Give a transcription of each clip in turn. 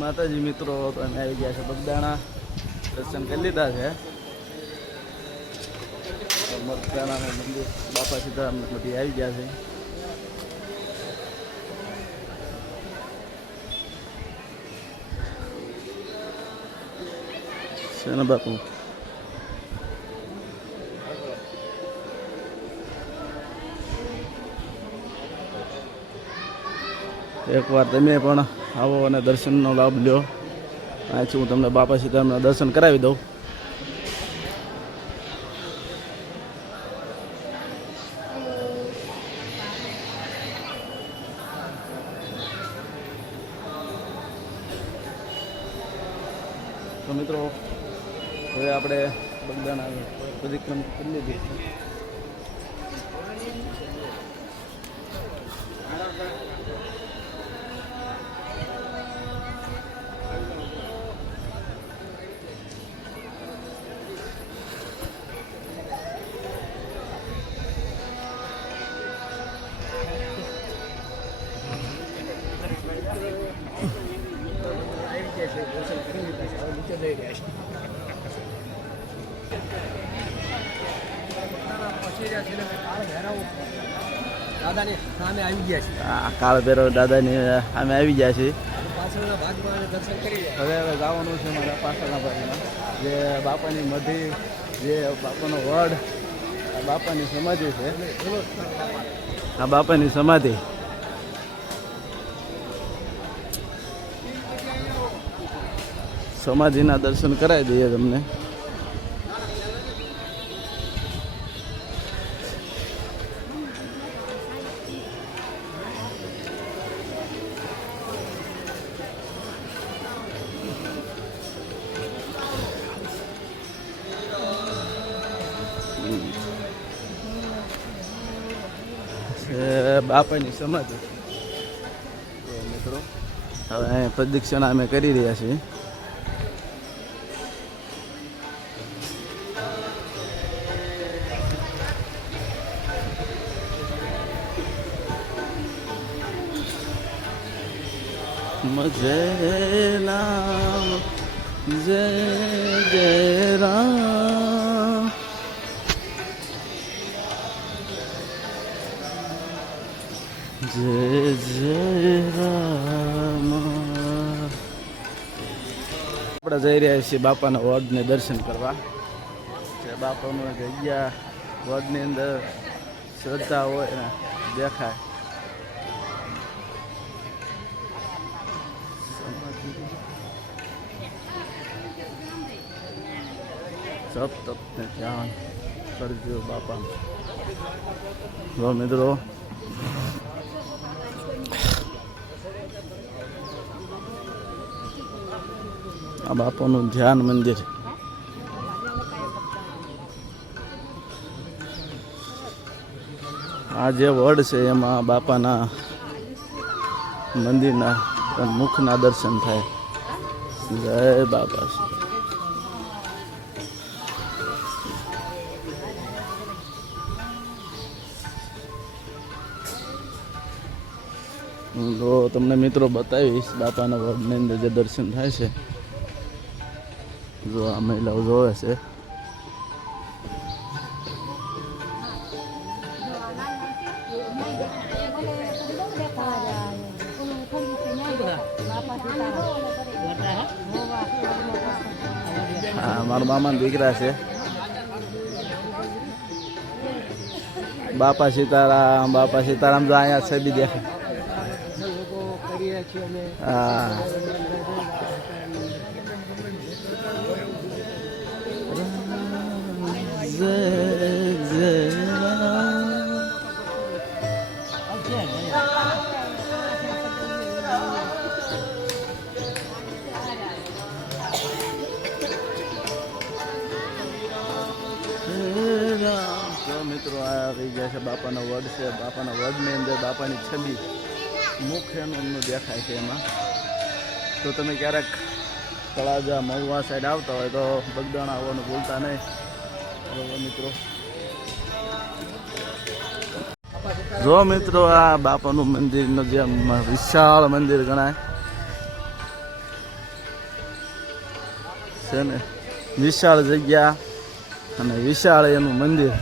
માતાજી મિત્રો, તો અમે આવી ગયા છે બગદાણા, દર્શન કરી લીધા છે. બગદાણાનું મંદિર બાપા સીતારામ બધી આવી ગયા છે ને બાપુ. એકવાર તમે પણ આવો અને દર્શનનો લાભ લ્યો. અહીંથી હું તમને બાપા સીતારામના દર્શન કરાવી દઉં. તો મિત્રો હવે આપણે બગદાણા પરિક્રમા કરી લીધી છે. દાદાની સામે આવી ગયા છે. કાળ ભૈરવ દાદાની સામે આવી ગયા છે. પાછળના ભાગમાં દર્શન કરી હવે જવાનું છે મારા પાછળના ભાગમાં, જે બાપાની મઢી, જે બાપાનો વડ, બાપાની સમાધિ છે. આ બાપાની સમાધિ. સમાધિના દર્શન કરાવી દઈએ તમને. બાપાની સમાધિ. મિત્રો હવે અહીં પ્રદક્ષિણા અમે કરી રહ્યા છીએ. જય રામ જય જય રામ. જય જય રામ. આપણે જઈ રહ્યા છીએ બાપાના વડને દર્શન કરવા. જે બાપાનું જગ્યા વડની અંદર શ્રદ્ધા હોય ને દેખાય. સપ તપને ધ્યાન કરજો બાપા. જો મિત્રો આ બાપાનું ધ્યાન મંદિર. આ જે વડ છે એમાં બાપાના મંદિરના મુખના દર્શન થાય. જય બાપા. તો તમને મિત્રો બતાવીશ બાપાના વડની અંદર જે દર્શન થાય છે. જો આ મહિલાઓ જોવે છે. હા, મારા મામાના દીકરા છે. બાપા સીતારામ, બાપા સીતારામ. જો અહીંયા છબી દેખાય. હા, જય જય મિત્રો આવી ગયા છે. બાપાનો વડ છે. બાપાના વડની અંદર બાપાની છબી, મુખ એમનું દેખાય છે એમાં. તો તમે ક્યારેક તળાજા મહુવા સાઈડ આવતા હોય તો બગદાણા આવવાનું ભૂલતા નહીં. બરાબર મિત્રો. જો મિત્રો આ બાપાનું મંદિરનું જે વિશાળ મંદિર ગણાય. છે ને વિશાળ જગ્યા અને વિશાળ એનું મંદિર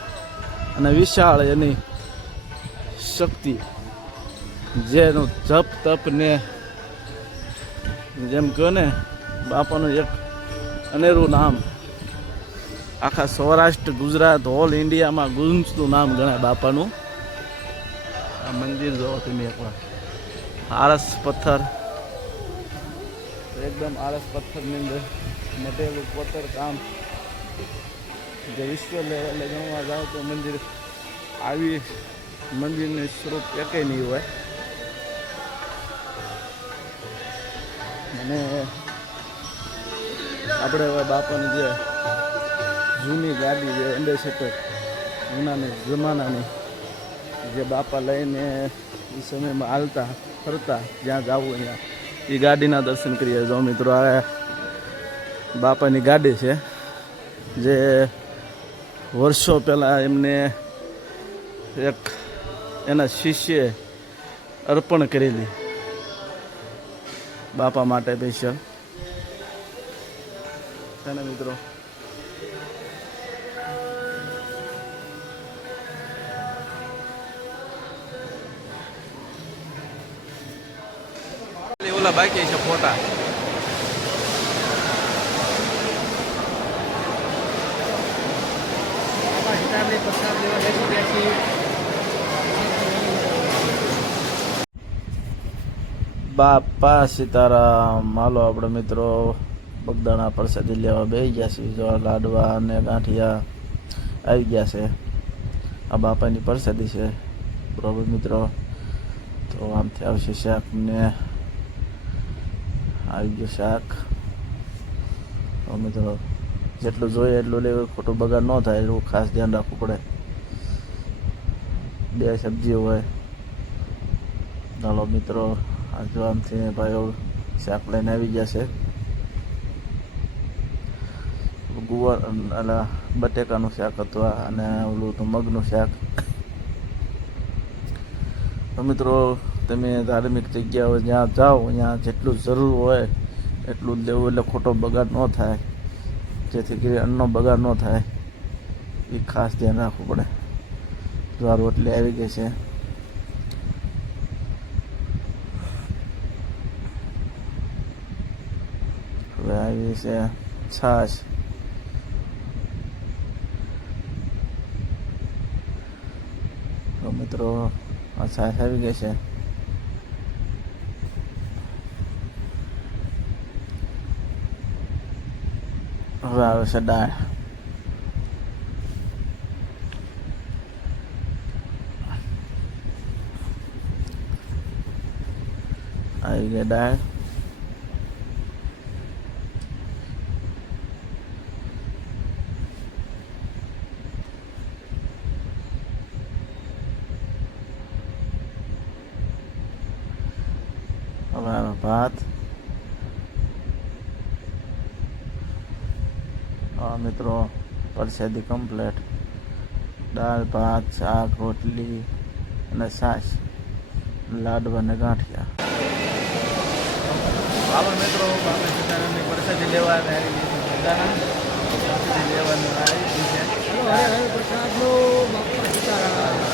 અને વિશાળ એની શક્તિ, જેનું જપ તપ ને જેમ કહો ને બાપાનું એક અનેરું નામ આખા સૌરાષ્ટ્ર ગુજરાત ઓલ ઇન્ડિયામાં ગુંજતું નામ ગણાય બાપાનું. આ મંદિર જોવો તમે એકવાર, આરસ પથ્થર, એકદમ આરસ પથ્થરની અંદર મટેલું કોતર કામ, જે વિશ્વ લેવલે ગણવા જાઓ તો મંદિર આવી મંદિરનું સ્વરૂપ એકેય નહીં હોય. અને આપણે હવે બાપાની જે જૂની ગાડી જે એમ્બેસેડર જૂનાની જમાનાની જે બાપા લઈને એ સમયમાં હાલતા ફરતા જ્યાં જવું ત્યાં એ ગાડીના દર્શન કરીએ. જો મિત્રો આ બાપાની ગાડી છે જે વર્ષો પહેલાં એમને એક એના શિષ્યએ અર્પણ કરેલી બાપા માટે સ્પેશિયલ છે ને મિત્રો. ઓલા બાકી છે ફોટા. હિસાબની પ્રસાદ લેવા બેસી ગયા છીએ. બાપા સીતારામ. હાલો આપણે મિત્રો બગદાણા પ્રસાદી લેવા બેસી ગયા છીએ. જો લાડવા અને ગાંઠિયા આવી ગયા છે. આ બાપાની પ્રસાદી છે બરોબર મિત્રો. તો આમથી આવશે શાક ને આવી ગયું શાક. તો મિત્રો જેટલું જોઈએ એટલું લેવું, ખોટું બગાડ ન થાય એવું ખાસ ધ્યાન રાખવું પડે. 2 સબ્જી હોય. ચાલો મિત્રો આ જો આમથી ભાઈઓ શાક લઈને આવી ગયા છે. ગુવાર એટલે બટેકાનું શાક હતું અને ઓલું તો મગનું શાક. તો મિત્રો તમે ધાર્મિક જગ્યાઓ જ્યાં જાઓ ત્યાં જેટલું જરૂર હોય એટલું જ લેવું, એટલે ખોટો બગાડ ન થાય, જેથી કરી અન્નનો બગાડ ન થાય એ ખાસ ધ્યાન રાખવું પડે. જો આ રોટલી આવી ગઈ છે. હવે આવી છે છાશ. તો મિત્રો આ છાશ આવી ગઈ છે. હવે આવે છે દાળ. આવી ગઈ દાળ. હવે આવે ભાત. મિત્રો પ્રસાદી કમ્પ્લેટ. દાળ ભાત શાક રોટલી અને છાશ, લાડવા અને ગાંઠિયા. હાલો મિત્રો બાપા સીતારામની પ્રસાદી લેવા આવી પ્રસાદી લેવાનું આવી ગઈ છે. પ્રસાદનો બાપા સીતારામ.